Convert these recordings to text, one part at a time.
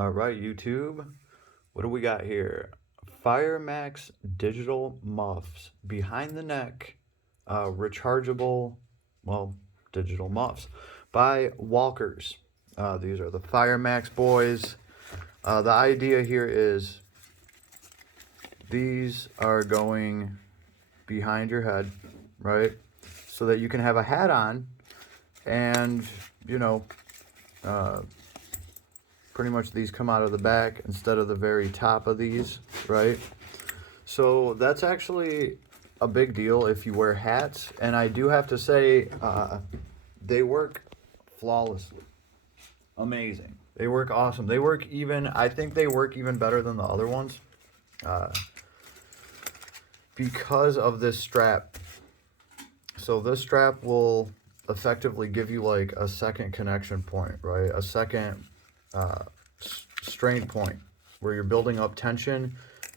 All right, YouTube. What do we got here? FIREMAX digital muffs, behind the neck, rechargeable, well, digital muffs by Walkers. These are the FIREMAX boys. The idea here is these are going behind your head, right? So that you can have a hat on and, pretty much these come out of the back instead of the very top of these, right? So that's actually a big deal if you wear hats. And I do have to say, they work flawlessly. Amazing. They work awesome. I think they work even better than the other ones. Because of this strap. So this strap will effectively give you like a second connection point, right? A second strain point where you're building up tension,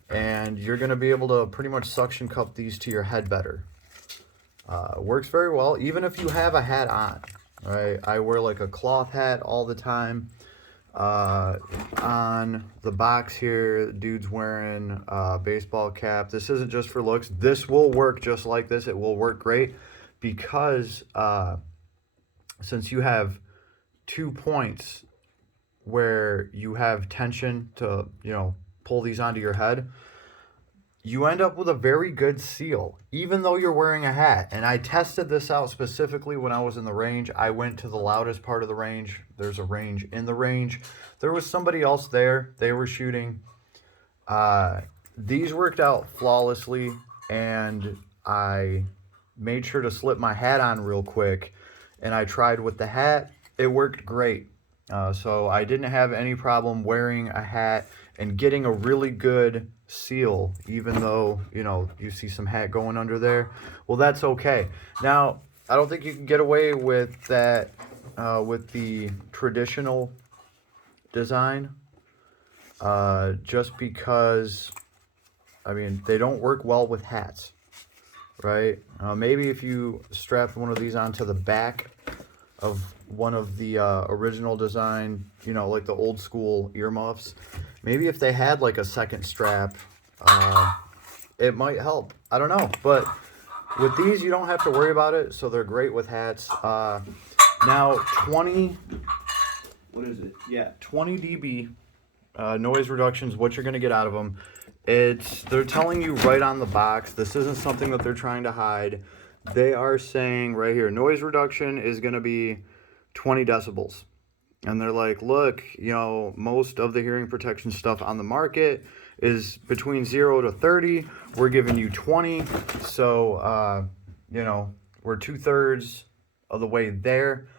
and you're going to be able to pretty much suction cup these to your head better. Works very well even if you have a hat on, right? I wear like a cloth hat all the time. On the box here, dude's wearing a baseball cap. This isn't just for looks. This will work just like this. It will work great because since you have 2 points where you have tension to, pull these onto your head, you end up with a very good seal, even though you're wearing a hat. And I tested this out specifically when I was in the range. I went to the loudest part of the range. There's a range in the range. There was somebody else there. They were shooting. These worked out flawlessly, and I made sure to slip my hat on real quick, and I tried with the hat. It worked great. So I didn't have any problem wearing a hat and getting a really good seal, even though, you see some hat going under there. Well, that's okay. Now, I don't think you can get away with that with the traditional design, just because, they don't work well with hats, right? Maybe if you strap one of these onto the back of one of the original design, like the old school earmuffs, maybe if they had like a second strap, it might help. I don't know, but with these you don't have to worry about it, so they're great with hats. Now 20 dB noise reduction is what you're going to get out of them. They're telling you right on the box. This isn't something that they're trying to hide. They are saying right here, noise reduction is going to be 20 decibels. And they're like, look, most of the hearing protection stuff on the market is between 0 to 30. We're giving you 20. So, we're 2/3 of the way there.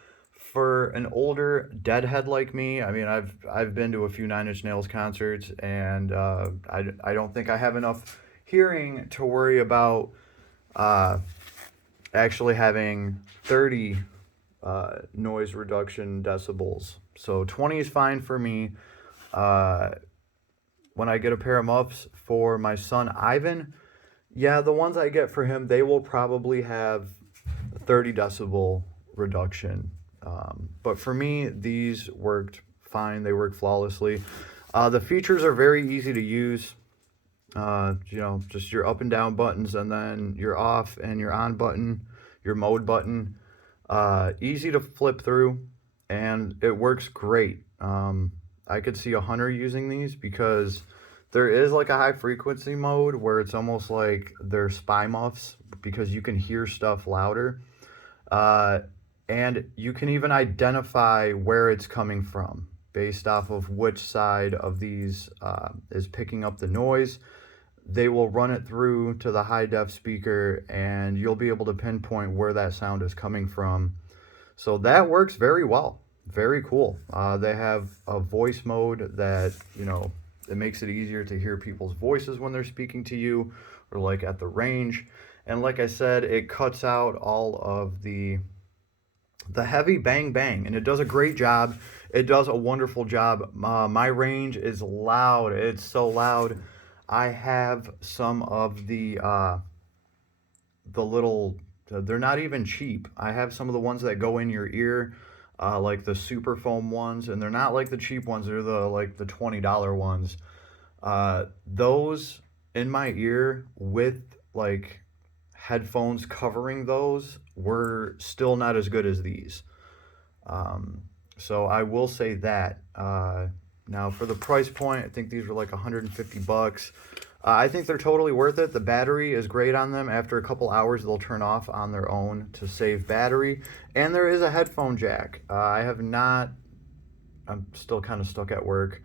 For an older deadhead like me, I've been to a few Nine Inch Nails concerts, and I don't think I have enough hearing to worry about actually having 30 noise reduction decibels. So 20 is fine for me. When I get a pair of muffs for my son Ivan, the ones I get for him, they will probably have 30 decibel reduction. But for me, these worked fine. They work flawlessly. The features are very easy to use. Just your up and down buttons, and then your off and your on button, your mode button. Easy to flip through, and it works great. I could see a hunter using these because there is like a high frequency mode where it's almost like they're spy muffs because you can hear stuff louder. And you can even identify where it's coming from based off of which side of these is picking up the noise. They will run it through to the high def speaker, and you'll be able to pinpoint where that sound is coming from. So that works very well. Very cool. They have a voice mode that, it makes it easier to hear people's voices when they're speaking to you, or like at the range. And like I said, it cuts out all of the heavy bang bang, and it does a great job. It does a wonderful job. My range is loud. It's so loud. I have some of the little, they're not even cheap. I have some of the ones that go in your ear. like the super foam ones, and they're not like the cheap ones, they're the like the $20 ones. Those in my ear with like headphones covering those were still not as good as these. Um, so I will say that. Now for the price point, I think these were like 150 bucks. I think they're totally worth it. The battery is great on them. After a couple hours, they'll turn off on their own to save battery. And there is a headphone jack. I have not, I'm still kind of stuck at work,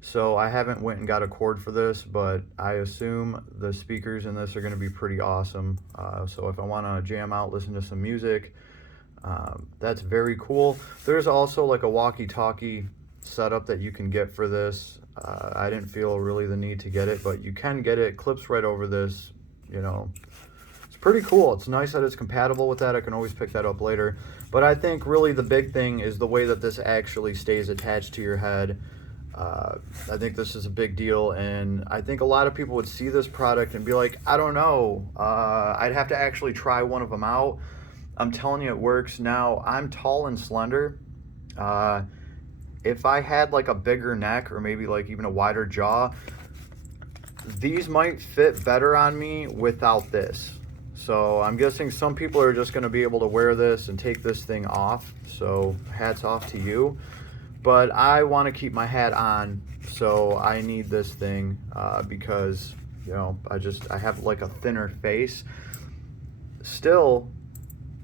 so I haven't went and got a cord for this, but I assume the speakers in this are going to be pretty awesome. So if I want to jam out, listen to some music, that's very cool. There's also like a walkie-talkie setup that you can get for this. I didn't feel really the need to get it, but you can get it. Clips right over this, you know. It's pretty cool. It's nice that it's compatible with that. I can always pick that up later. But I think really the big thing is the way that this actually stays attached to your head. I think this is a big deal, and I think a lot of people would see this product and be like, I don't know, I'd have to actually try one of them out. I'm telling you, it works. Now, I'm tall and slender. If I had like a bigger neck or maybe like even a wider jaw, these might fit better on me without this. So I'm guessing some people are just going to be able to wear this and take this thing off. So hats off to you. But I want to keep my hat on, so I need this thing because, you know, I have like a thinner face. Still,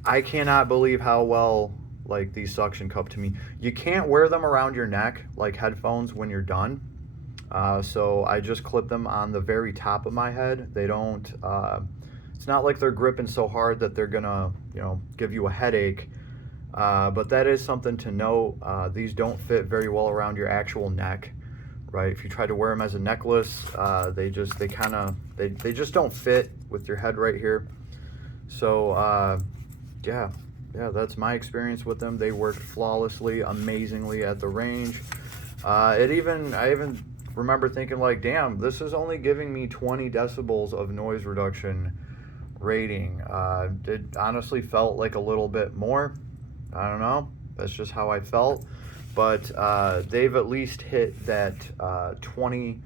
I cannot believe how well like these suction cup to me. You can't wear them around your neck like headphones when you're done. So I just clip them on the very top of my head. They don't, it's not like they're gripping so hard that they're gonna, you know, give you a headache. But that is something to note. These don't fit very well around your actual neck, right? If you try to wear them as a necklace, they just don't fit with your head right here. So yeah, that's my experience with them. They worked flawlessly, amazingly at the range. I even remember thinking like, damn, this is only giving me 20 decibels of noise reduction rating. It honestly felt like a little bit more. I don't know, that's just how I felt, but they've at least hit that 20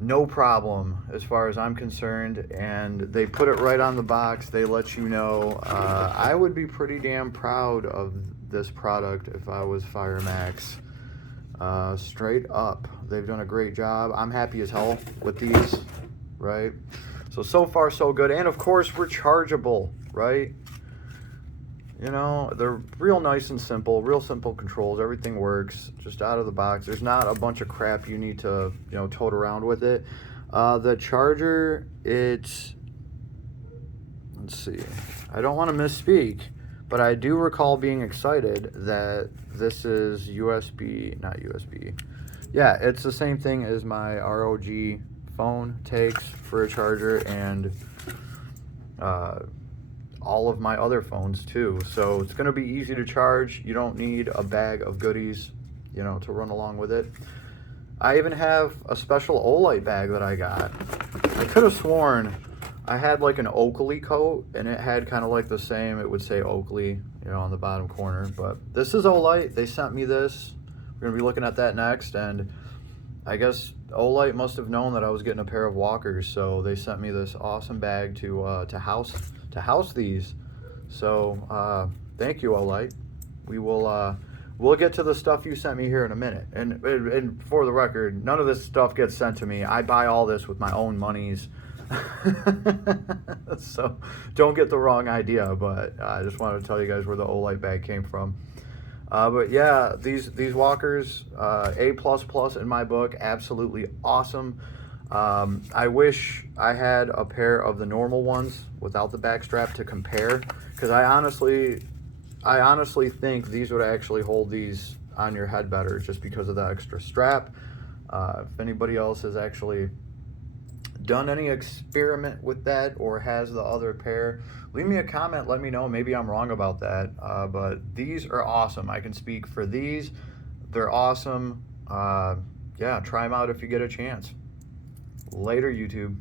no problem as far as I'm concerned, and they put it right on the box. They let you know. I would be pretty damn proud of this product if I was FIREMAX. Straight up, they've done a great job. I'm happy as hell with these, right? So far so good, and of course rechargeable, right? You know, they're real nice and simple, real simple controls. Everything works just out of the box. There's not a bunch of crap you need to, you know, tote around with it. The charger, let's see. I don't want to misspeak, but I do recall being excited that this is not USB. Yeah, it's the same thing as my ROG phone takes for a charger, and all of my other phones too. So it's going to be easy to charge. You don't need a bag of goodies, you know, to run along with it. I even have a special Olight bag that I got. I could have sworn I had like an Oakley coat, and it had kind of like the same, it would say Oakley, you know, on the bottom corner. But this is Olight. They sent me this. We're going to be looking at that next, and I guess Olight must have known that I was getting a pair of walkers, so they sent me this awesome bag to house these. So thank you, Olight. We'll get to the stuff you sent me here in a minute. And for the record, none of this stuff gets sent to me. I buy all this with my own monies. So don't get the wrong idea, but I just wanted to tell you guys where the Olight bag came from. But yeah, these walkers, A++ in my book, absolutely awesome. I wish I had a pair of the normal ones without the back strap to compare, because I honestly think these would actually hold these on your head better just because of the extra strap. If anybody else has actually done any experiment with that or has the other pair, leave me a comment, let me know. Maybe I'm wrong about that, but these are awesome. I can speak for these. They're awesome. Yeah, try them out if you get a chance. Later, YouTube.